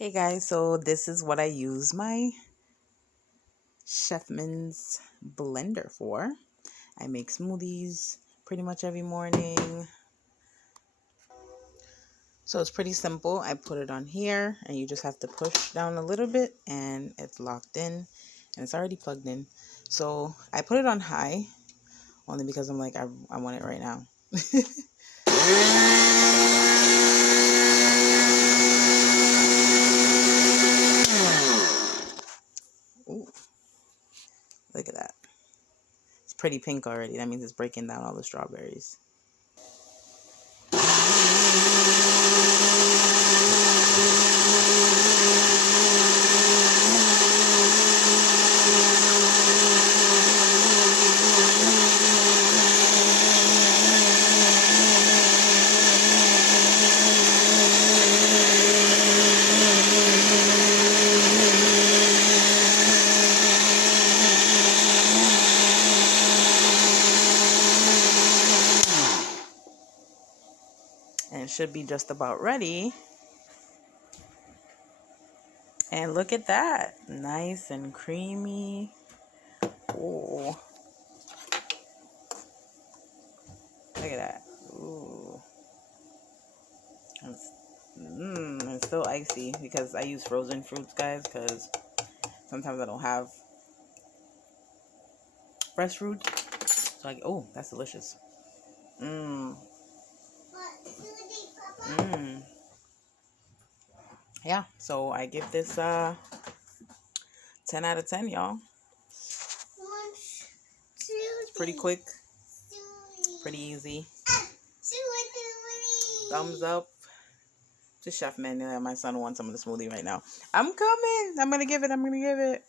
Hey guys, so this is what I use my Chefman's blender for. I make smoothies pretty much every morning. So it's pretty simple. I put it on here and you just have to push down a little bit and it's locked in and it's already plugged in. So I put it on high only because I'm like, I want it right now. Ooh, look at that. It's pretty pink already. That means it's breaking down all the strawberries. And it should be just about ready. And look at that. Nice and creamy. Ooh. Look at that. Ooh. It's still icy because I use frozen fruits, guys, because sometimes I don't have fresh fruit. So oh, that's delicious. Yeah, so I give this 10 out of 10, y'all. It's pretty quick, pretty easy. Thumbs up to Chefman. My son wants some of the smoothie right now. I'm coming. I'm gonna give it.